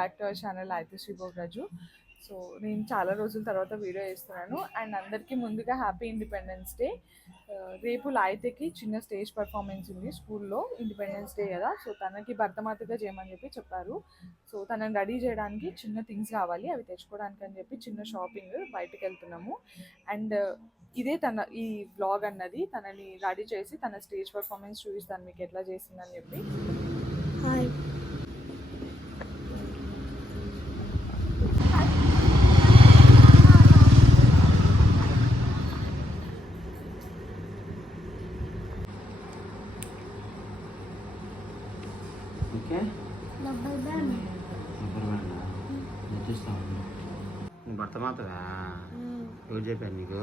Back to our channel Aithisri Bhogaraju. So నేను చాలా రోజుల తర్వాత వీడియో చేస్తున్నాను. అండ్ అందరికీ ముందుగా హ్యాపీ ఇండిపెండెన్స్ డే. రేపు లాయితేకి చిన్న స్టేజ్ పర్ఫార్మెన్స్ ఉంది స్కూల్లో, ఇండిపెండెన్స్ డే కదా. సో తనకి భరతమాతగా చేయమని చెప్పారు. సో తనని రెడీ చేయడానికి చిన్న థింగ్స్ కావాలి, అవి తెచ్చుకోవడానికి అని చెప్పి చిన్న షాపింగ్ బయటకు వెళ్తున్నాము. అండ్ ఇదే ఈ వ్లాగ్ అన్నది తనని రెడీ చేసి తన స్టేజ్ పర్ఫార్మెన్స్ చూపిస్తాను మీకు ఎట్లా చేసిందని చెప్పి. హాయ్. ఓకే రబ్బర్ బ్యాండ్ నచ్చిస్తాను. నువ్వు భర్త మాత్రమా ఎవరు చెప్పారు నీకు?